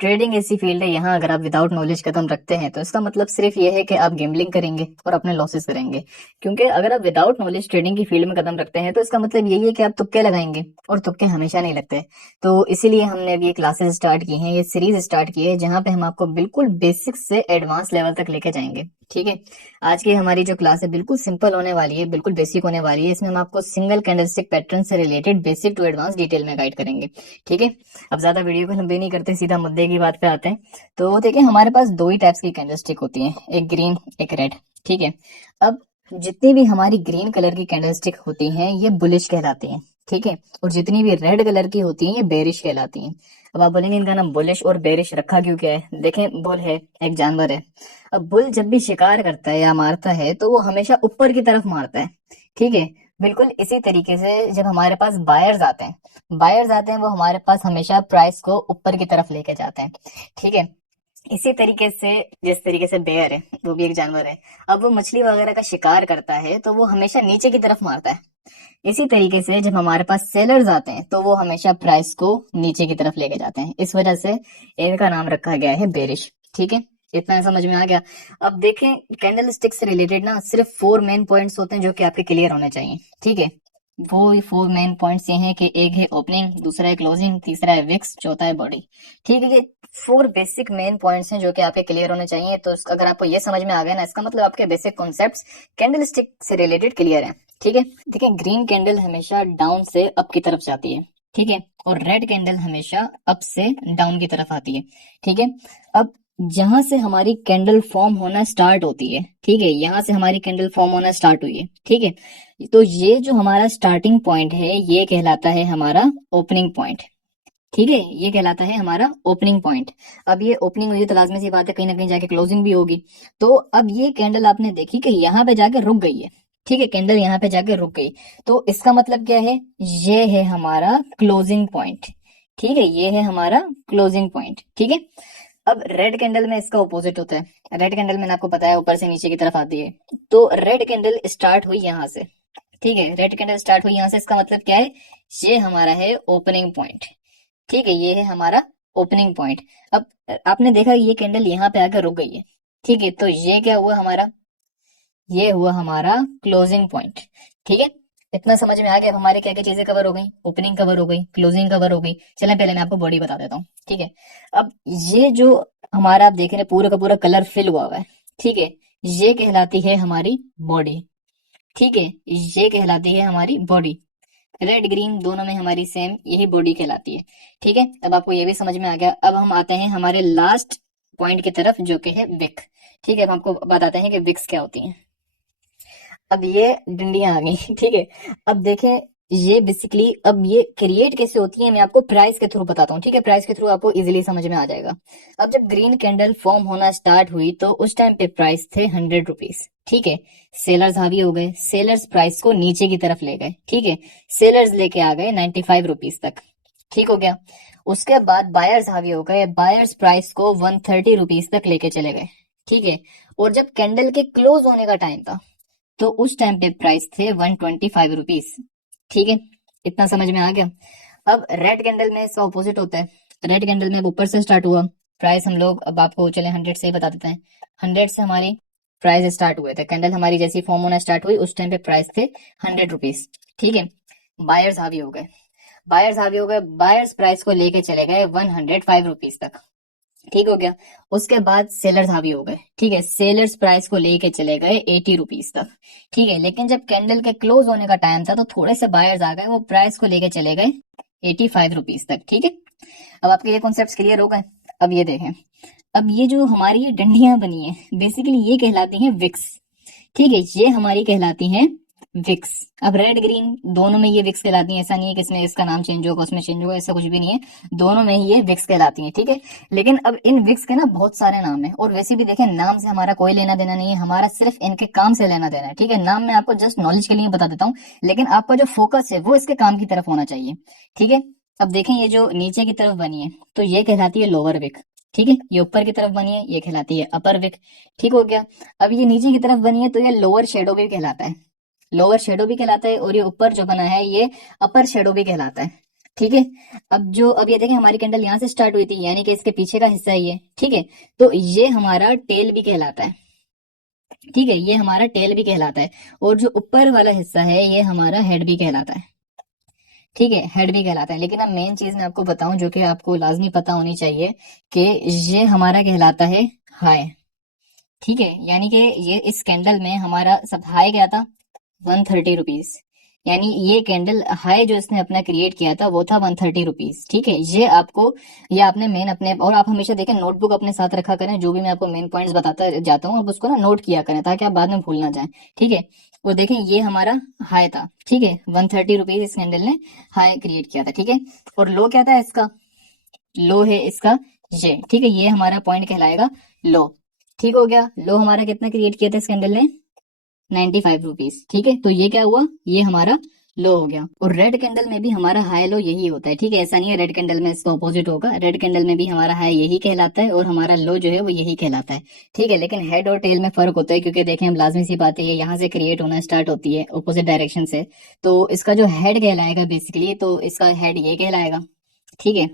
Trading ऐसी field है, यहाँ अगर आप विदाउट नॉलेज कदम रखते हैं तो इसका मतलब सिर्फ ये है कि आप गेम्बलिंग करेंगे और अपने लॉसेस करेंगे। क्योंकि अगर आप विदाउट नॉलेज ट्रेडिंग की फील्ड में कदम रखते हैं तो इसका मतलब यही है कि आप तुक्के लगाएंगे, और तुक्के हमेशा नहीं लगते। तो इसीलिए हमने अभी ये क्लासेस स्टार्ट की हैं, ये सीरीज स्टार्ट की है, जहाँ पे हम आपको बिल्कुल बेसिक से एडवांस लेवल तक लेके जाएंगे। ठीक है। आज की हमारी जो क्लास है बिल्कुल सिंपल होने वाली है, बिल्कुल बेसिक होने वाली है। इसमें हम आपको सिंगल कैंडलस्टिक पैटर्न से related basic to advance detail में गाइड करेंगे। ठीक है। अब ज्यादा वीडियो को लंबी नहीं करते, सीधा मुद्दे की बात पे आते हैं। तो देखिए, हमारे पास दो ही टाइप्स की कैंडलस्टिक होती हैं, एक ग्रीन एक रेड। ठीक है। अब जितनी भी हमारी ग्रीन कलर की कैंडलस्टिक होती हैं ये बुलिश कहलाती हैं। ठीक है। और जितनी भी रेड कलर की होती हैं ये बेरिश कहलाती हैं। अब आप बोलेंगे इनका नाम बुलिश और बेरिश रखा क्यों क्या है? देखें, बुल है, एक जानवर है। अब बुल जब भी शिकार करता है या मारता है तो वो हमेशा ऊपर की तरफ मारता है। ठीक है। बिल्कुल इसी तरीके से जब हमारे पास बायर्स आते हैं वो हमारे पास हमेशा प्राइस को ऊपर की तरफ लेके जाते हैं। ठीक है। इसी तरीके से जिस तरीके से बेयर है, वो भी एक जानवर है, अब वो मछली वगैरह का शिकार करता है तो वो हमेशा नीचे की तरफ मारता है। इसी तरीके से जब हमारे पास सेलर्स आते हैं तो वो हमेशा प्राइस को नीचे की तरफ लेके जाते हैं। इस वजह से इनका नाम रखा गया है बेरिश। ठीक है। इतना समझ में आ गया। अब देखें, कैंडल स्टिक से रिलेटेड ना सिर्फ 4 मेन पॉइंट्स होते हैं जो कि आपके क्लियर होने चाहिए। ठीक है। वो 4 मेन पॉइंट्स ये हैं कि एक है ओपनिंग, दूसरा है क्लोजिंग, तीसरा है विक्स, चौथा है बॉडी। ठीक है। ये 4 बेसिक मेन पॉइंट्स हैं जो कि आपके क्लियर होने चाहिए। तो अगर आपको ये समझ में आ गया ना, इसका मतलब आपके बेसिक कॉन्सेप्ट्स कैंडल स्टिक से रिलेटेड क्लियर है। ठीक है। देखिए, ग्रीन कैंडल हमेशा डाउन से अप की तरफ जाती है। ठीक है। और रेड कैंडल हमेशा अप से डाउन की तरफ आती है। ठीक है। अब जहां से हमारी कैंडल फॉर्म होना स्टार्ट होती है, ठीक है, यहां से हमारी कैंडल फॉर्म होना स्टार्ट हुई है। ठीक है। तो ये जो हमारा स्टार्टिंग पॉइंट है ये कहलाता है हमारा ओपनिंग पॉइंट। ठीक है। ये कहलाता है हमारा ओपनिंग पॉइंट। अब ये ओपनिंग हुई तो लाजमी सी बात है कहीं ना कहीं जाके क्लोजिंग भी होगी। तो अब ये कैंडल आपने देखी कि यहाँ पे जाके रुक गई है। ठीक है। कैंडल यहाँ पे जाके रुक गई, तो इसका मतलब क्या है? ये है हमारा क्लोजिंग पॉइंट। ठीक है। ये है हमारा क्लोजिंग पॉइंट। ठीक है। अब रेड कैंडल में इसका ऑपोजिट होता है। रेड कैंडल मैंने आपको बताया ऊपर से नीचे की तरफ आती है। तो रेड कैंडल स्टार्ट हुई यहाँ से। ठीक है। रेड कैंडल स्टार्ट हुई यहाँ से, इसका मतलब क्या है? ये हमारा है ओपनिंग पॉइंट। ठीक है। ये है हमारा ओपनिंग पॉइंट। अब आपने देखा ये कैंडल यहाँ पे आकर रुक गई है। ठीक है। तो ये क्या हुआ हमारा? ये हुआ हमारा क्लोजिंग पॉइंट। ठीक है। इतना समझ में आ गया? अब हमारे क्या क्या चीजें कवर हो गई? ओपनिंग कवर हो गई, क्लोजिंग कवर हो गई। चलें पहले मैं आपको बॉडी बता देता हूँ। ठीक है। अब ये जो हमारा आप देख रहे हैं पूरा का पूरा कलर फिल हुआ है। ठीक है। ये कहलाती है हमारी बॉडी। ठीक है। ये कहलाती है हमारी बॉडी। रेड ग्रीन दोनों में हमारी सेम यही बॉडी कहलाती है। ठीक है। अब आपको ये भी समझ में आ गया। अब हम आते हैं हमारे लास्ट पॉइंट की तरफ जो कि है विक। ठीक है। अब आपको बताते हैं कि विक्स क्या होती हैं। अब ये डंडियां आ गई ठीक है। अब देखें, ये बेसिकली अब ये क्रिएट कैसे होती है मैं आपको प्राइस के थ्रू बताता हूँ। ठीक है। प्राइस के थ्रू आपको इजीली समझ में आ जाएगा। अब जब ग्रीन कैंडल फॉर्म होना स्टार्ट हुई तो उस टाइम पे प्राइस थे 100 रुपीज। ठीक है। सेलर्स हावी हो गए, सेलर्स प्राइस को नीचे की तरफ ले गए। ठीक है। सेलर्स लेके आ गए 95 रुपीज तक। ठीक हो गया। उसके बाद बायर्स हावी हो गए, बायर्स प्राइस को 130 रुपीज तक लेके चले गए। ठीक है। और जब कैंडल के क्लोज होने का टाइम था तो उस टाइम पे प्राइस थे 125 रुपीज। ठीक है। इतना समझ में आ गया। अब रेड कैंडल में इसका ऑपोजिट होता है। रेड कैंडल में ऊपर से स्टार्ट हुआ प्राइस, हम लोग अब आपको चले 100 से ही बता देते हैं। 100 से हमारी प्राइस स्टार्ट हुए थे, कैंडल हमारी जैसी फॉर्म होना स्टार्ट हुई उस टाइम पे प्राइस थे 100 रुपीज। ठीक है। बायर्स हावी हो गए, बायर्स प्राइस को लेके चले गए 105 रुपीज तक। ठीक हो गया। उसके बाद सेलर्स हावी हो गए। ठीक है। सेलर्स प्राइस को लेके चले गए 80 रुपीज तक। ठीक है। लेकिन जब कैंडल के क्लोज होने का टाइम था तो थोड़े से बायर्स आ गए, वो प्राइस को लेके चले गए 85 रुपीज तक। ठीक है। अब आपके ये कॉन्सेप्ट क्लियर हो गए? अब ये देखें, अब ये जो हमारी ये डंडियां बनी है बेसिकली ये कहलाती हैं विक्स। ठीक है। ये हमारी कहलाती हैं विक्स। अब रेड ग्रीन दोनों में ये विक्स कहलाती हैं। ऐसा नहीं है कि इसमें इसका नाम चेंज होगा उसमें चेंज होगा, ऐसा कुछ भी नहीं है। दोनों में ही ये विक्स कहलाती हैं। ठीक है। लेकिन अब इन विक्स के ना बहुत सारे नाम है, और वैसे भी देखें नाम से हमारा कोई लेना देना नहीं है, हमारा सिर्फ इनके काम से लेना देना है। ठीक है। नाम मैं आपको जस्ट नॉलेज के लिए बता देता हूँ, लेकिन आपका जो फोकस है वो इसके काम की तरफ होना चाहिए। ठीक है। अब देखें, ये जो नीचे की तरफ बनी है तो ये कहलाती है लोअर विक। ठीक है। ये ऊपर की तरफ बनी है ये कहलाती है अपर विक। ठीक हो गया। अब ये नीचे की तरफ बनी है तो ये लोअर शेडो भी कहलाता है। लोअर शेडो भी कहलाता है, और ये ऊपर जो बना है ये अपर शेडो भी कहलाता है। ठीक है। अब ये देखें हमारी कैंडल यहाँ से स्टार्ट हुई थी, यानी कि इसके पीछे का हिस्सा ही है, ठीक है। तो ये हमारा टेल भी कहलाता है, ठीक है, ये हमारा टेल भी कहलाता है। और जो ऊपर वाला हिस्सा है ये हमारा हेड भी कहलाता है, ठीक है, हेड भी कहलाता है। लेकिन अब मेन चीज मैं आपको बताऊं जो कि आपको लाजमी पता होनी चाहिए कि ये हमारा कहलाता है हाई, ठीक है। यानी कि ये इस कैंडल में हमारा सब हाई क्या था, 130 रुपीज। यानी ये कैंडल हाई जो इसने अपना क्रिएट किया था वो था 130 रुपीज, ठीक है। ये आपने मेन अपने, और आप हमेशा देखें नोटबुक अपने साथ रखा करें, जो भी मैं आपको मेन पॉइंट्स बताता जाता हूँ आप उसको ना नोट किया करें ताकि आप बाद में भूल ना जाए, ठीक है। और देखें ये हमारा हाई था, ठीक है, 130 रुपीज इस कैंडल ने हाई क्रिएट किया था, ठीक है। और लो क्या था इसका, लो है इसका ये, ठीक है, ये हमारा पॉइंट कहलाएगा लो, ठीक हो गया। लो हमारा कितना क्रिएट किया था इस कैंडल ने, 95 रुपीज, ठीक है। तो ये क्या हुआ, ये हमारा लो हो गया। और रेड कैंडल में भी हमारा हाई लो यही होता है, ठीक है, ऐसा नहीं है रेड कैंडल में इसका ऑपोजिट होगा। रेड कैंडल में भी हमारा हाई यही कहलाता है और हमारा लो जो है वो यही कहलाता है, ठीक है। लेकिन हेड और टेल में फर्क होता है, क्योंकि देखें हम लाजमी सी बात है ये यहाँ से क्रिएट होना स्टार्ट होती है ऑपोजिट डायरेक्शन से। तो इसका जो हेड कहलाएगा बेसिकली, तो इसका हेड ये कहलाएगा, ठीक है।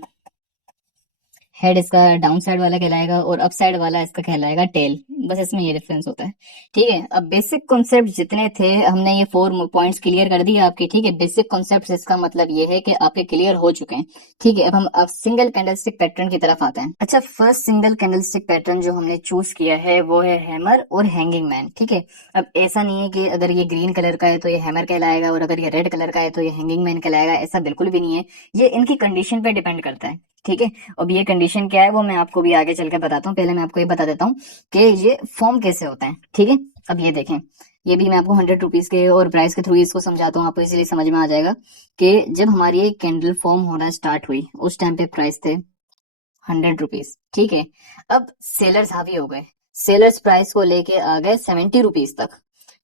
हेड इसका डाउन साइड वाला कहलाएगा और अप साइड वाला इसका कहलाएगा टेल, बस इसमें ये डिफरेंस होता है, ठीक है। अब बेसिक कॉन्सेप्ट जितने थे हमने ये 4 पॉइंट्स क्लियर कर दिए आपके, ठीक है। बेसिक कॉन्सेप्ट इसका मतलब ये है कि आपके क्लियर हो चुके हैं, ठीक है। अब सिंगल कैंडलस्टिक पैटर्न की तरफ आते हैं। अच्छा, फर्स्ट सिंगल कैंडलस्टिक पैटर्न जो हमने चूज किया है वो है हैमर और हैंगिंग मैन, ठीक है। अब ऐसा नहीं है कि अगर ये ग्रीन कलर का है तो ये हैमर कहलाएगा और अगर ये रेड कलर का है तो ये हैंगिंग मैन कहलाएगा, ऐसा बिल्कुल भी नहीं है। ये इनकी कंडीशन पे डिपेंड करता है, ठीक है। अब ये कंडीशन क्या है वो मैं आपको भी आगे चल के बताता हूँ, पहले मैं आपको ये बता देता हूँ कि ये फॉर्म कैसे होता है, ठीक है। अब ये देखें, ये भी मैं आपको 100 रुपीज के और प्राइस के थ्रू इसको समझाता हूँ, आपको इसीलिए समझ में आ जाएगा कि जब हमारी ये कैंडल फॉर्म होना स्टार्ट हुई उस टाइम पे प्राइस थे 100 रुपीज, ठीक है। अब सेलर्स हावी हो गए, सेलर्स प्राइस को लेके आ गए 70 रुपीज तक,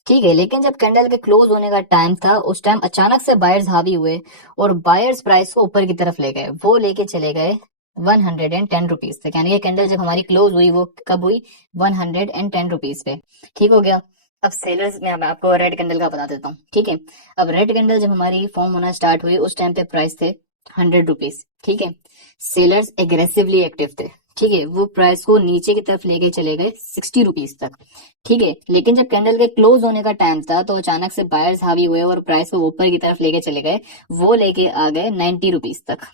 ठीक है। लेकिन जब कैंडल के क्लोज होने का टाइम था उस टाइम अचानक से बायर्स हावी हुए और बायर्स प्राइस को ऊपर की तरफ ले गए, वो लेके चले गए 110 रुपीज तक। यानी ये कैंडल जब हमारी क्लोज हुई वो कब हुई, 110 रुपीज पे, ठीक हो गया। अब सेलर्स में अब आपको रेड कैंडल का बता देता हूँ, ठीक है। अब रेड कैंडल जब हमारी फॉर्म होना स्टार्ट हुई उस टाइम पे प्राइस थे 100 रुपीज, ठीक है। सेलर्स एग्रेसिवली एक्टिव थे, ठीक है, वो प्राइस को नीचे की तरफ लेके चले गए 60 रुपीज तक, ठीक है। लेकिन जब कैंडल के क्लोज होने का टाइम था तो अचानक से बायर्स हावी हुए और प्राइस को ऊपर की तरफ लेके चले गए, वो लेके आ गए 90 रुपीज तक,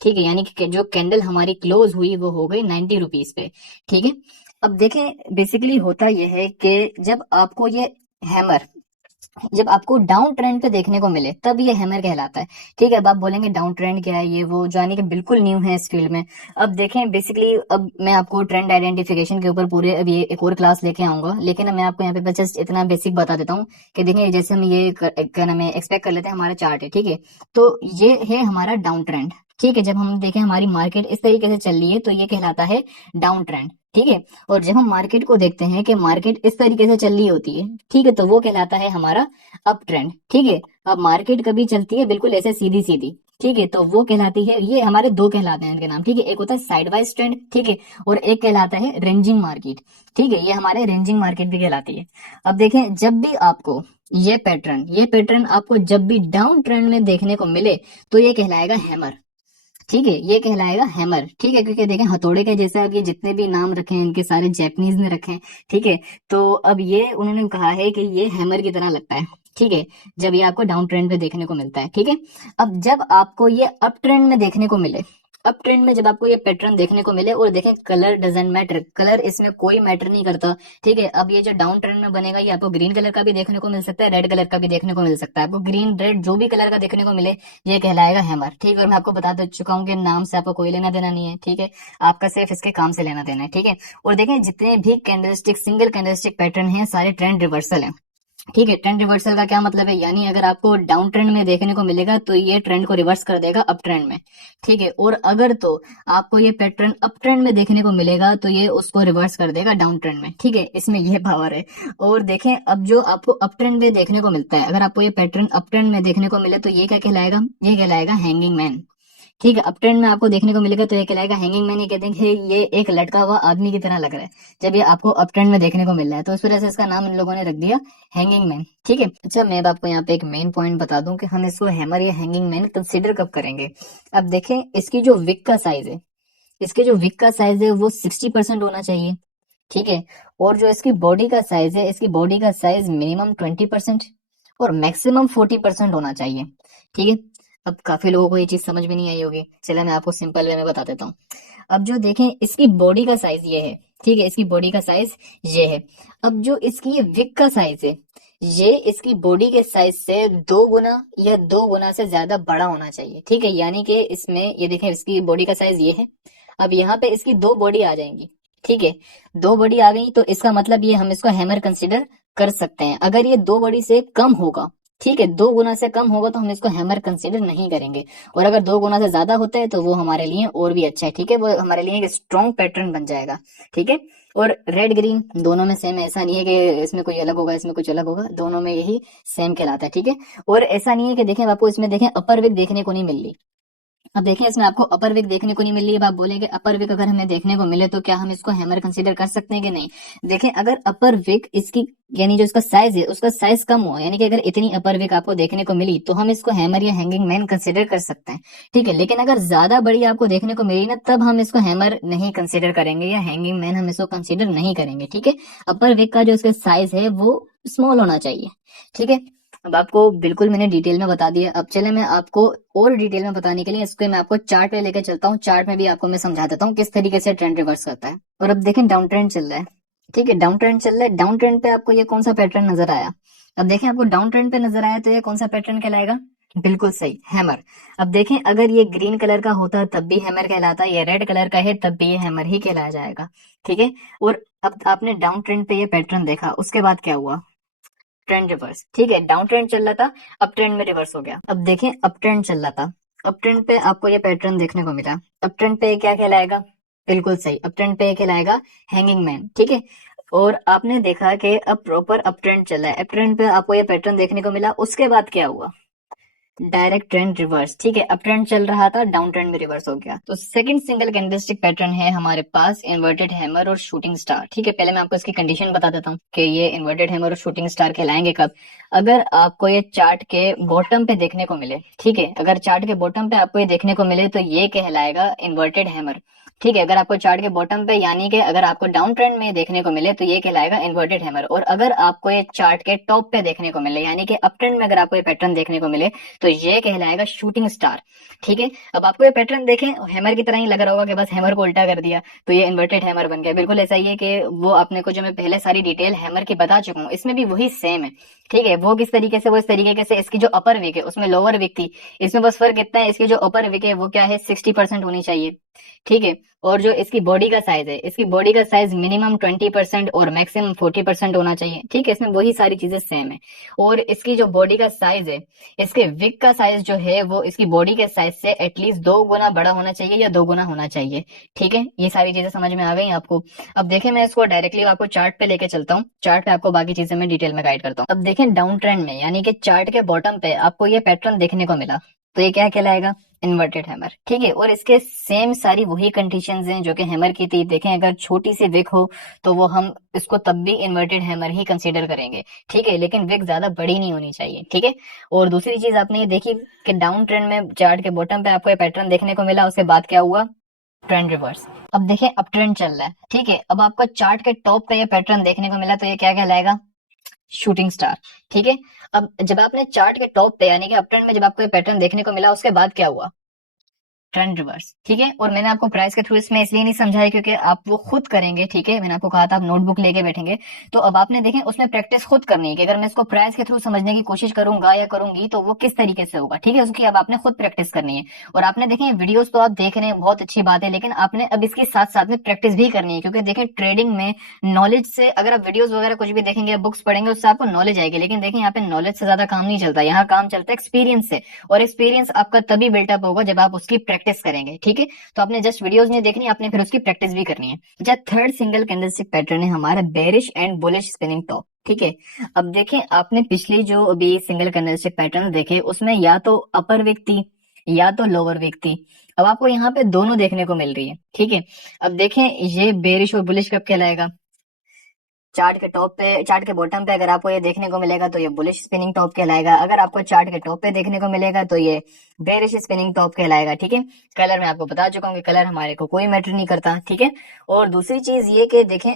ठीक है। यानी कि जो कैंडल हमारी क्लोज हुई वो हो गई 90 रुपीज पे, ठीक है। अब देखें बेसिकली होता यह है कि हैमर जब आपको डाउन ट्रेंड पे देखने को मिले तब ये हैमर कहलाता है, ठीक है। अब आप बोलेंगे डाउन ट्रेंड क्या है, ये वो जाने के बिल्कुल न्यू है इस फील्ड में। अब देखें बेसिकली अब मैं आपको ट्रेंड आइडेंटिफिकेशन के ऊपर पूरे अब ये एक और क्लास लेके आऊंगा, लेकिन अब मैं आपको यहाँ पे बस जस्ट इतना बेसिक बता देता हूँ कि देखें जैसे हम क्या नाम है एक्सपेक्ट कर लेते हैं हमारा चार्ट है, ठीक है। तो ये है हमारा डाउन ट्रेंड, ठीक है। जब हम देखें हमारी मार्केट इस तरीके से चल रही है तो ये कहलाता है डाउन ट्रेंड, ठीक है। और जब हम मार्केट को देखते हैं कि मार्केट इस तरीके से चल रही होती है, ठीक है, तो वो कहलाता है हमारा अप ट्रेंड, ठीक है। अब मार्केट कभी चलती है बिल्कुल ऐसे सीधी सीधी, ठीक है, तो वो कहलाती है, ये हमारे दो कहलाते हैं इनके नाम, ठीक है। एक होता है साइड वाइज ट्रेंड, ठीक है, और एक कहलाता है रेंजिंग मार्केट, ठीक है, ये हमारे रेंजिंग मार्केट भी कहलाती है। अब देखें जब भी आपको ये पैटर्न आपको जब भी डाउन ट्रेंड में देखने को मिले तो ये कहलाएगा हैमर, ठीक है, ये कहलाएगा हैमर, ठीक है। क्योंकि देखें हथौड़े के जैसे अब ये जितने भी नाम रखे हैं इनके सारे जैपनीज ने रखे हैं, ठीक है। तो अब ये उन्होंने कहा है कि ये हैमर की तरह लगता है, ठीक है, जब ये आपको डाउन ट्रेंड पे देखने को मिलता है, ठीक है। अब जब आपको ये अप ट्रेंड में देखने को मिले, अप ट्रेंड में जब आपको ये पैटर्न देखने को मिले, और देखें कलर डजेंट मैटर, कलर इसमें कोई मैटर नहीं करता, ठीक है। अब ये जो डाउन ट्रेंड में बनेगा ये आपको ग्रीन कलर का भी देखने को मिल सकता है, रेड कलर का भी देखने को मिल सकता है, आपको ग्रीन रेड जो भी कलर का देखने को मिले ये कहलाएगा हैमर, ठीक है। और मैं आपको बता दे चुका हूँ कि नाम से आपको कोई लेना देना नहीं है, ठीक है, आपका सिर्फ इसके काम से लेना देना है, ठीक है। और देखें जितने भी कैंडलस्टिक सिंगल कैंडलस्टिक पैटर्न है सारे ट्रेंड रिवर्सल है, ठीक है। ट्रेंड रिवर्सल का क्या मतलब है, यानी अगर आपको डाउन ट्रेंड में देखने को मिलेगा तो ये ट्रेंड को रिवर्स कर देगा अप ट्रेंड में, ठीक है। और अगर तो आपको ये पैटर्न अप ट्रेंड में देखने को मिलेगा तो ये उसको रिवर्स कर देगा डाउन ट्रेंड में, ठीक है, इसमें ये पावर है। और देखें अब जो आपको अप ट्रेंड में देखने को मिलता है, अगर आपको ये पैटर्न अप ट्रेंड में देखने को मिले तो ये क्या कहलाएगा, ये कहलाएगा हैंगिंग मैन, ठीक है, अप ट्रेंड में आपको देखने को मिलेगा तो ये कहलाएगा हैंगिंग मैन। ये कहते हैं कि ये एक लटका हुआ आदमी की तरह लग रहा है जब ये आपको अप ट्रेंड में देखने को मिल रहा है, तो इस वजह से इसका नाम इन लोगों ने रख दिया हैंगिंग मैन। ठीक है, अच्छा मैं अब आपको यहाँ पे एक मेन पॉइंट बता दूं कि हम इसको हैमर या हैंगिंग मैन कंसिडर कब करेंगे। अब देखें, इसकी जो विक का साइज है, इसके जो विक का साइज है वो 60% होना चाहिए। ठीक है, और जो इसकी बॉडी का साइज है, इसकी बॉडी का साइज मिनिमम 20% और मैक्सिमम 40% होना चाहिए। ठीक है, अब काफी लोगों को ये चीज समझ में नहीं आई होगी, चलो मैं आपको सिंपल वे में बता देता हूँ। अब जो देखें, इसकी बॉडी का साइज ये है। ठीक है, इसकी बॉडी का साइज ये है। अब जो इसकी ये विक का साइज है, ये इसकी बॉडी के साइज से 2 गुना या 2 गुना से ज्यादा बड़ा होना चाहिए। ठीक है, यानी कि इसमें ये देखें, इसकी बॉडी का साइज ये है। अब यहाँ पे इसकी 2 बॉडी आ जाएंगी। ठीक है, 2 बॉडी आ गई तो इसका मतलब ये हम इसको हैमर कंसिडर कर सकते हैं। अगर ये 2 बॉडी से कम होगा, ठीक है, 2 गुना से कम होगा तो हम इसको हैमर कंसिडर नहीं करेंगे। और अगर 2 गुना से ज्यादा होता है तो वो हमारे लिए और भी अच्छा है। ठीक है, वो हमारे लिए एक स्ट्रॉन्ग पैटर्न बन जाएगा। ठीक है, और रेड ग्रीन दोनों में सेम, ऐसा नहीं है कि इसमें कोई अलग होगा इसमें कुछ अलग होगा, दोनों में यही सेम कहलाता है। ठीक है, और ऐसा नहीं है कि देखें आपको इसमें देखें अपर विग देखने को नहीं मिल रही। अब देखें, इसमें आपको अपर विग देखने को नहीं मिल रही है। अब आप बोलेंगे अपर विग अगर हमें देखने को मिले तो क्या हम इसको हैमर कंसीडर कर सकते हैं कि नहीं। देखें, अगर अपर विग इसकी यानी जो इसका साइज है उसका साइज कम हुआ, यानी कि अगर इतनी अपर विग आपको देखने को मिली तो हम इसको हैमर या हैंगिंग मैन कंसिडर कर सकते हैं। ठीक है, लेकिन अगर ज्यादा बड़ी आपको देखने को मिली ना, तब हम इसको हैमर नहीं कंसिडर करेंगे या हैंगिंग मैन हम इसको कंसिडर नहीं करेंगे। ठीक है, अपर विग का जो इसका साइज है वो स्मॉल होना चाहिए। ठीक है, अब आपको बिल्कुल मैंने डिटेल में बता दिया। अब चले मैं आपको और डिटेल में बताने के लिए इसको मैं आपको चार्ट पे लेकर चलता हूँ। चार्ट में भी आपको मैं समझा देता हूँ किस तरीके से ट्रेंड रिवर्स करता है। और अब देखें, डाउन ट्रेंड चल रहा है। ठीक है, डाउन ट्रेंड चल रहा है। डाउन ट्रेंड पे आपको ये कौन सा पैटर्न नजर आया। अब देखें, आपको डाउन ट्रेंड पे नजर आया तो ये कौन सा पैटर्न कहलाएगा। बिल्कुल सही, हैमर। अब देखें, अगर ये ग्रीन कलर का होता तब भी हैमर कहलाता, ये रेड कलर का है तब भी ये हैमर ही कहलाया जाएगा। ठीक है, और अब आपने डाउन ट्रेंड पे ये पैटर्न देखा, उसके बाद क्या हुआ, ट्रेंड रिवर्स। ठीक है, डाउन ट्रेंड चल रहा था, अप ट्रेंड में रिवर्स हो गया। अब देखें, अप ट्रेंड चल रहा था, अप ट्रेंड पे आपको ये पैटर्न देखने को मिला। अप ट्रेंड पे क्या कहलाएगा, बिल्कुल सही, अप ट्रेंड पे कहलाएगा हैंगिंग मैन। ठीक है, और आपने देखा कि अब प्रॉपर अप ट्रेंड चल रहा है, अप ट्रेंड पे आपको ये पैटर्न देखने को मिला। उसके बाद क्या हुआ, डायरेक्ट ट्रेंड रिवर्स। ठीक है, अप ट्रेंड चल रहा था, डाउन ट्रेंड में रिवर्स हो गया। तो सेकंड सिंगल कैंडलस्टिक पैटर्न है हमारे पास इन्वर्टेड हैमर और शूटिंग स्टार। ठीक है, पहले मैं आपको इसकी कंडीशन बता देता हूँ कि ये इन्वर्टेड हैमर और शूटिंग स्टार कहलाएंगे कब, अगर आपको ये चार्ट के बॉटम पे देखने को मिले। ठीक है, अगर चार्ट के बॉटम पे आपको ये देखने को मिले तो ये कहलाएगा इन्वर्टेड हैमर। ठीक है, अगर आपको चार्ट के बॉटम पे यानी कि अगर आपको डाउन ट्रेंड में देखने को मिले तो ये कहलाएगा इन्वर्टेड हैमर। और अगर आपको ये चार्ट के टॉप पे देखने को मिले यानी कि अप ट्रेंड में अगर आपको ये पैटर्न देखने को मिले तो ये कहलाएगा शूटिंग स्टार। ठीक है, अब आपको ये पैटर्न देखें हैमर की तरह ही लग रहा होगा कि बस हैमर को उल्टा कर दिया तो ये इन्वर्टेड हैमर बन गया। बिल्कुल ऐसा ही है कि वो आपने को जो मैं पहले सारी डिटेल हैमर की बता चुका हूँ, इसमें भी वही सेम है। ठीक है, वो किस तरीके से, वो इस तरीके से इसकी जो अपर विक है उसमें लोअर विक थी, इसमें बस फर्क इतना है, इसकी जो अपर विक है वो क्या है, 60% होनी चाहिए। ठीक है, और जो इसकी बॉडी का साइज है, इसकी बॉडी का साइज मिनिमम 20% और मैक्सिमम 40% होना चाहिए। ठीक है, इसमें वही सारी चीजें सेम है। और इसकी जो बॉडी का साइज है, इसके विक का साइज जो है वो इसकी बॉडी के साइज से एटलीस्ट 2 गुना बड़ा होना चाहिए या 2 गुना होना चाहिए। ठीक है, ये सारी चीजें समझ में आ गई आपको। अब देखें, मैं इसको डायरेक्टली आपको चार्ट पे लेके चलता हूँ, चार्ट पे आपको बाकी चीजें मैं डिटेल में गाइड करता हूँ। अब देखें, डाउन ट्रेंड में यानी कि चार्ट के बॉटम पे आपको ये पैटर्न देखने को मिला तो ये क्या कहलाएगा, इन्वर्टेड हैमर। ठीक है, और इसके सेम सारी वही कंडीशंस हैं जो कि हैमर की थी। देखें, अगर छोटी सी विक हो तो वो हम इसको तब भी इन्वर्टेड हैमर ही कंसीडर करेंगे। ठीक है, लेकिन विक ज्यादा बड़ी नहीं होनी चाहिए। ठीक है, और दूसरी चीज आपने ये देखी कि डाउन ट्रेंड में चार्ट के बॉटम पे आपको ये पैटर्न देखने को मिला, उसके बाद क्या हुआ, ट्रेंड रिवर्स। अब देखें, अप ट्रेंड चल रहा है। ठीक है, अब आपको चार्ट के टॉप पे ये पैटर्न देखने को मिला तो ये क्या कहलाएगा, शूटिंग स्टार। ठीक है, अब जब आपने चार्ट के टॉप पे यानी कि अप ट्रेंड में जब आपको ये पैटर्न देखने को मिला उसके बाद क्या हुआ, ट्रेंड रिवर्स। ठीक है, और मैंने आपको प्राइस के थ्रू इसमें इसलिए नहीं समझाया क्योंकि आप वो खुद करेंगे। ठीक है, मैंने आपको कहा था आप नोटबुक लेके बैठेंगे, तो अब आपने देखें उसमें प्रैक्टिस खुद करनी है कि अगर मैं इसको प्राइस के थ्रू समझने की कोशिश करूंगा या करूंगी तो वो किस तरीके से होगा। ठीक है, उसकी अब आपने खुद प्रैक्टिस करनी है। और आपने देखें वीडियोस तो आप देख रहे हैं, बहुत अच्छी बात है, लेकिन आपने अब इसके साथ साथ में प्रैक्टिस भी करनी है। क्योंकि देखें, ट्रेडिंग में नॉलेज से अगर आप वीडियोस वगैरह कुछ भी देखेंगे, बुक्स पढ़ेंगे, उससे आपको नॉलेज आएगी, लेकिन देखें यहाँ पे नॉलेज से ज्यादा काम नहीं चलता, यहाँ काम चलता है एक्सपीरियंस से। और एक्सपीरियंस आपका तभी बिल्टअप होगा जब आप उसकी प्रैक्टिस करेंगे। ठीक है, तो आपने जस्ट वीडियोस नहीं देखनी, आपने फिर उसकी प्रैक्टिस भी करनी है। अच्छा, थर्ड सिंगल कैंडलस्टिक पैटर्न है हमारा bearish and bullish spinning top. ठीक है, अब देखें, आपने पिछली जो अभी सिंगल कैंडलस्टिक पैटर्न देखे उसमें या तो अपर विक थी या तो लोअर विक थी। अब आपको यहाँ पे दोनों देखने को मिल रही है, ठीक है। अब देखें ये बेरिश और बुलिश कब कहलाएगा। चार्ट के टॉप पे, चार्ट के बॉटम पे अगर आपको ये देखने को मिलेगा तो ये बुलिश स्पिनिंग टॉप कहलाएगा। अगर आपको चार्ट के टॉप पे देखने को मिलेगा तो ये बेरिश स्पिनिंग टॉप कहलाएगा, ठीक है। कलर मैं आपको बता चुका हूँ कि कलर हमारे को कोई मैटर नहीं करता, ठीक है। और दूसरी चीज ये कि देखें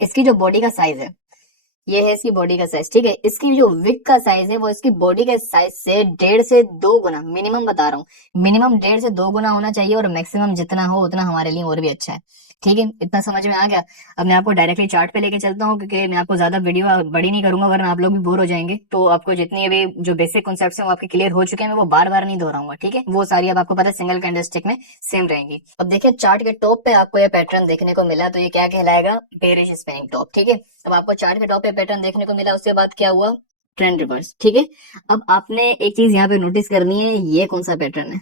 इसकी जो बॉडी का साइज है, ये है इसकी बॉडी का साइज, ठीक है। इसकी जो विक का साइज है वो इसकी बॉडी के साइज से 1.5 से 2 गुना, मिनिमम बता रहा हूँ, मिनिमम 1.5 से 2 गुना होना चाहिए, और मैक्सिमम जितना हो उतना हमारे लिए और भी अच्छा है, ठीक है। इतना समझ में आ गया। अब मैं आपको डायरेक्टली चार्ट पे लेके चलता हूँ, क्योंकि मैं आपको ज्यादा वीडियो बड़ी नहीं करूंगा वरना आप लोग भी बोर हो जाएंगे। तो आपको जितनी भी जो बेसिक कॉन्सेप्ट्स हैं वो आपके क्लियर हो चुके हैं, मैं वो बार बार नहीं दोहराऊंगा, ठीक है। वो सारी अब आपको पता है सिंगल कैंडलस्टिक में सेम रहेंगी। अब देखिए चार्ट के टॉप पे आपको ये पैटर्न देखने को मिला, तो ये क्या कहलाएगा, बेरिश स्पिनिंग टॉप, ठीक है। अब आपको चार्ट के टॉप पे पैटर्न देखने को मिला, उसके बाद क्या हुआ, ट्रेंड रिवर्स, ठीक है। अब आपने एक चीज यहाँ पे नोटिस करनी है, ये कौन सा पैटर्न है,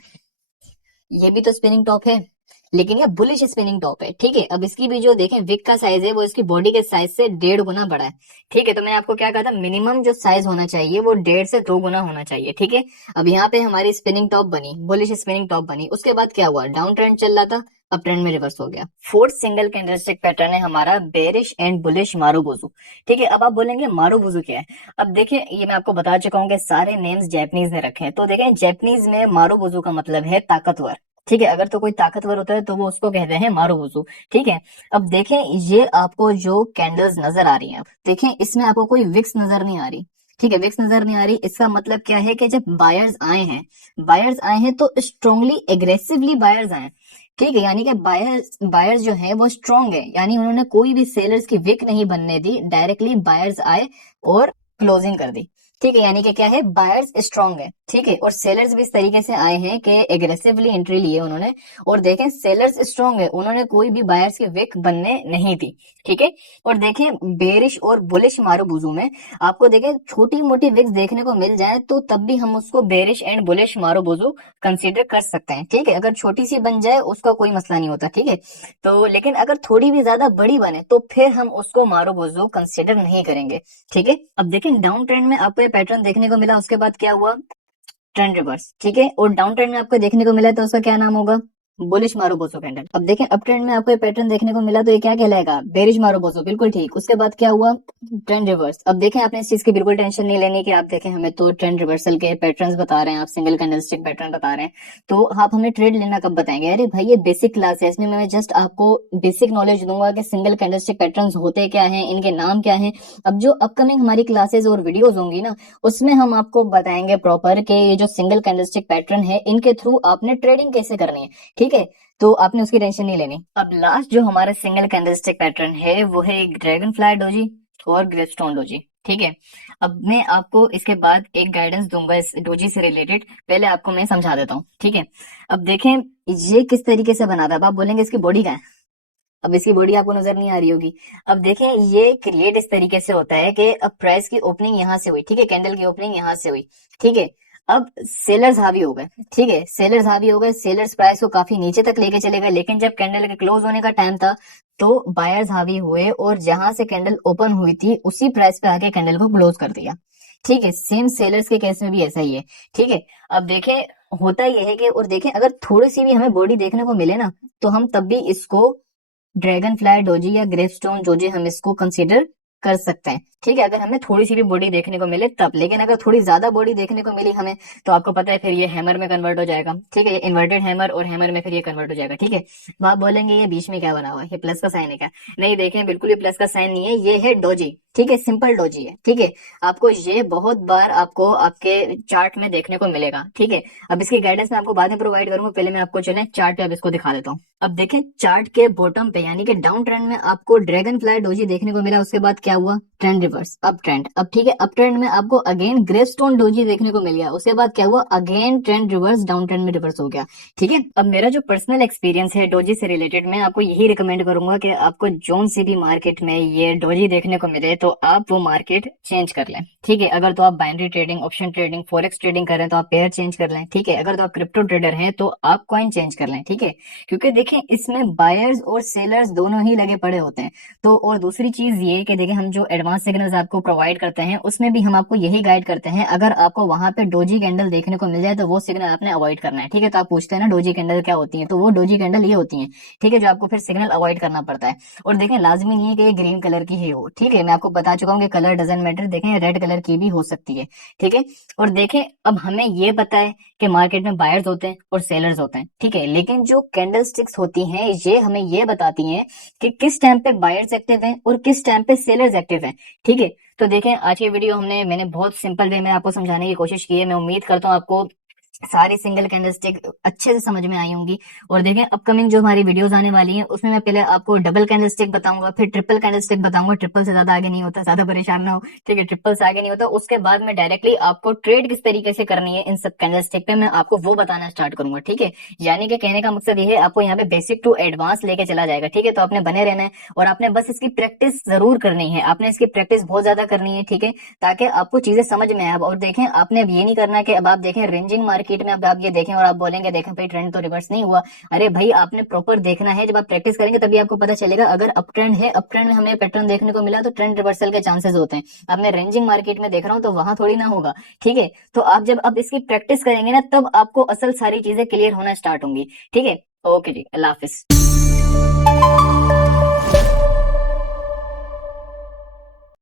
ये भी तो स्पिनिंग टॉप है, लेकिन ये बुलिश स्पिनिंग टॉप है, ठीक है। अब इसकी भी जो देखें विक का साइज है वो इसकी बॉडी के साइज से 1.5 गुना बड़ा है, ठीक है। तो मैंने आपको क्या कहा था, मिनिमम जो साइज होना चाहिए वो 1.5 से 2 गुना होना चाहिए, ठीक है। अब यहाँ पे हमारी स्पिनिंग टॉप बनी, बुलिश स्पिनिंग टॉप बनी, उसके बाद क्या हुआ, डाउन ट्रेंड चल रहा था, अब ट्रेंड में रिवर्स हो गया। फोर्थ सिंगल कैंडलस्टिक पैटर्न है हमारा बेरिश एंड बुलिश मारुबुजू, ठीक है। अब आप बोलेंगे मारुबुजू क्या है। अब देखिए ये मैं आपको बता चुका हूँ कि सारे नेम्स जैपनीज ने रखे हैं, तो देखें जैपनीज में मारुबुजू का मतलब है ताकतवर, ठीक है। अगर तो कोई ताकतवर होता है तो वो उसको कहते हैं मारुबुजू, ठीक है। अब देखें ये आपको जो कैंडल्स नजर आ रही हैं, अब देखें इसमें आपको कोई विक्स नजर नहीं आ रही, ठीक है, विक्स नजर नहीं आ रही। इसका मतलब क्या है कि जब बायर्स आए हैं, बायर्स आए हैं तो स्ट्रांगली एग्रेसिवली बायर्स आए, ठीक है। यानी कि बायर्स बायर्स जो है वो स्ट्रांग है, यानी उन्होंने कोई भी सेलर्स की विक नहीं बनने दी, डायरेक्टली बायर्स आए और क्लोजिंग कर दी, ठीक है। यानी कि क्या है, बायर्स स्ट्रांग है, ठीक है। और सेलर्स भी इस तरीके से आए हैं कि एग्रेसिवली एंट्री लिए उन्होंने, और देखें सेलर्स स्ट्रांग है, उन्होंने कोई भी बायर्स की विक बनने नहीं दी, ठीक है। और देखें बेरिश और बुलिश मारुबुजू में आपको देखें छोटी मोटी विक्स देखने को मिल जाए तो तब भी हम उसको बेरिश एंड बुलिश मारुबुजू कंसीडर कर सकते हैं, ठीक है। अगर छोटी सी बन जाए उसका कोई मसला नहीं होता, ठीक है। तो लेकिन अगर थोड़ी भी ज्यादा बड़ी बने तो फिर हम उसको मारुबुजू कंसीडर नहीं करेंगे, ठीक है। अब देखें डाउन ट्रेंड में आपको ये पैटर्न देखने को मिला, उसके बाद क्या हुआ, ट्रेंड रिवर्स, ठीक है। और डाउन ट्रेंड में आपको देखने को मिला तो उसका क्या नाम होगा, बुलिश मारुबुजू कैंडल। अब देखें अप ट्रेंड में आपको ये पैटर्न देखने को मिला तो ये क्या कहलाएगा, बेरिश मारुबुजू, बिल्कुल ठीक। उसके बाद क्या हुआ, ट्रेंड रिवर्स। अब देखें आपने इस चीज की बिल्कुल टेंशन नहीं लेनी कि आप देखें हमें तो ट्रेंड रिवर्सल के पैटर्न्स बता रहे हैं, आप सिंगल कैंडलस्टिक पैटर्न बता रहे हैं, तो आप हमें ट्रेड लेना कब बताएंगे। अरे भाई ये बेसिक क्लास है, इसमें मैं जस्ट आपको बेसिक नॉलेज दूंगा कि सिंगल कैंडलस्टिक पैटर्न्स होते क्या हैं, इनके नाम क्या हैं। अब जो अपकमिंग हमारी क्लासेस और वीडियोस होंगी ना, उसमें हम आपको बताएंगे प्रॉपर कि ये जो सिंगल कैंडलस्टिक पैटर्न है इनके थ्रू आपने ट्रेडिंग कैसे करनी है, ठीक है। तो आपने उसकी टेंशन नहीं लेनी। अब लास्ट जो हमारा सिंगल कैंडलस्टिक पैटर्न है वो है एक ड्रैगन फ्लाई डोजी और ग्रेपस्टोन डोजी, ठीक है। अब मैं आपको इसके बाद एक गाइडेंस दूंगा इस डोजी से रिलेटेड, पहले आपको मैं समझा देता हूँ, ठीक है। अब देखें ये किस तरीके से बना था, अब आप बोलेंगे इसकी बॉडी क्या है, अब इसकी बॉडी आपको नजर नहीं आ रही होगी। अब देखें ये क्रिएट इस तरीके से होता है कि अब प्राइस की ओपनिंग यहां से हुई, ठीक है, कैंडल की ओपनिंग यहां से हुई, ठीक है। अब सेलर्स हावी हो गए, ठीक है, सेलर्स हावी हो गए, सेलर्स प्राइस को काफी नीचे तक लेके चले गए, लेकिन जब कैंडल के क्लोज होने का टाइम था तो बायर्स हावी हुए और जहां से कैंडल ओपन हुई थी उसी प्राइस पे आके कैंडल को क्लोज कर दिया, ठीक है। सेम सेलर्स के केस में भी ऐसा ही है, ठीक है। अब देखें होता यह है कि, और देखें अगर थोड़ी सी भी हमें बॉडी देखने को मिले ना तो हम तब भी इसको ड्रैगन फ्लाई डोजी या ग्रेपस्टोन डोजी हम इसको कंसीडर कर सकते हैं, ठीक है। अगर हमें थोड़ी सी भी बॉडी देखने को मिले तब, लेकिन अगर थोड़ी ज्यादा बॉडी देखने को मिली हमें तो आपको पता है फिर ये हैमर में कन्वर्ट हो जाएगा, ठीक है। ये इन्वर्टेड हैमर और हैमर में फिर ये कन्वर्ट हो जाएगा, ठीक है। तो आप बोलेंगे ये बीच में क्या बना हुआ है, ये प्लस का साइन है क्या, नहीं देखें बिल्कुल ये प्लस का साइन नहीं है, ये है डोजी, ठीक है, सिंपल डोजी है, ठीक है। आपको ये बहुत बार आपको आपके चार्ट में देखने को मिलेगा, ठीक है। अब इसकी गाइडेंस मैं आपको बाद में प्रोवाइड करूंगा, पहले मैं आपको चले चार्ट पे अब इसको दिखा देता हूँ। अब देखें चार्ट के बॉटम पे यानी कि डाउन ट्रेंड में आपको ड्रैगन फ्लाई डोजी देखने को मिला, उसके बाद क्या हुआ, ट्रेंड रिवर्स, अप ट्रेंड। अब ठीक है अप ट्रेंड में आपको अगेन ग्रेपस्टोन डोजी देखने को मिल गया, उसके बाद क्या हुआ, again trend reverse, down trend में रिवर्स हो गया, ठीक है। अब मेरा जो पर्सनल एक्सपीरियंस है डोजी से रिलेटेड, मैं आपको यही रिकमेंड करूंगा कि आपको जोन सी भी मार्केट में ये डोजी देखने को मिले तो आप वो मार्केट चेंज कर लें, ठीक है। अगर तो आप binary trading, option trading, forex trading कर रहे हैं तो आप पेयर चेंज कर लें, ठीक है। अगर तो आप क्रिप्टो ट्रेडर हैं तो आप कॉइन चेंज कर लें, ठीक है। क्योंकि देखें इसमें बायर्स और सेलर्स दोनों ही लगे पड़े होते हैं। तो और दूसरी चीज ये कि देखें हम जो एडवांस सिग्नल्स आपको प्रोवाइड करते हैं उसमें भी हम आपको यही गाइड करते हैं, अगर आपको वहां पे डोजी कैंडल देखने को मिल जाए तो वो सिग्नल आपने अवॉइड करना है। ठीक है, तो आप पूछते हैं ना डोजी कैंडल क्या होती है, तो वो डोजी कैंडल ये होती है। ठीक है, जो आपको फिर सिग्नल अवॉइड करना पड़ता है। और देखें लाजमी नहीं है कि ये ग्रीन कलर की ही हो। ठीक है, मैं आपको बता चुका हूँ कि कलर डजंट मैटर, देखें रेड कलर की भी हो सकती है। ठीक है, और देखें अब हमें ये पता है कि मार्केट में बायर्स होते हैं और सेलर्स होते हैं। ठीक है, लेकिन जो कैंडल स्टिक्स होती हैं ये हमें ये बताती हैं कि किस टाइम पे बायर्स एक्टिव हैं और किस टाइम पे सेलर्स एक्टिव हैं। ठीक है, तो देखें आज की वीडियो मैंने बहुत सिंपल वे में आपको समझाने की कोशिश की है। मैं उम्मीद करता हूँ आपको सारी सिंगल कैंडलस्टिक अच्छे से समझ में आई होंगी। और देखें अपकमिंग जो हमारी वीडियोस आने वाली हैं उसमें मैं पहले आपको डबल कैंडलस्टिक बताऊंगा, फिर ट्रिपल कैंडलस्टिक बताऊंगा। ट्रिपल से ज्यादा आगे नहीं होता, ज्यादा परेशान ना हो। ठीक है, ट्रिपल से आगे नहीं होता। उसके बाद में डायरेक्टली आपको ट्रेड किस तरीके से करनी है इन सब कैंडलस्टिक पे मैं आपको वो बताना स्टार्ट करूंगा। ठीक है, यानी कि कहने का मकसद ये है आपको यहाँ पे बेसिक टू एडवांस लेके चला जाएगा। ठीक है, तो आपने बने रहना है और आपने बस इसकी प्रैक्टिस जरूर करनी है। आपने इसकी प्रैक्टिस बहुत ज्यादा करनी है। ठीक है, ताकि आपको चीजें समझ में आए। अब और देखें आपने अब ये नहीं करना कि अब आप देखें रेंजिंग मार्केट में अब आप ये देखें और आप बोलेंगे देखें भाई ट्रेंड तो रिवर्स नहीं हुआ। अरे भाई आपने प्रॉपर देखना है, जब आप प्रैक्टिस करेंगे तभी आपको पता चलेगा। अगर अप ट्रेंड है, अप ट्रेंड में हमें पैटर्न देखने को मिला तो ट्रेंड रिवर्सल के चांसेस होते हैं। अब मैं रेंजिंग मार्केट में देख रहा हूँ तो वहां थोड़ी ना होगा। ठीक है, तो आप जब अब इसकी प्रैक्टिस करेंगे ना तब आपको असल सारी चीजें क्लियर होना स्टार्ट होंगी। ठीक है, ओके जी, अल्लाह हाफिज।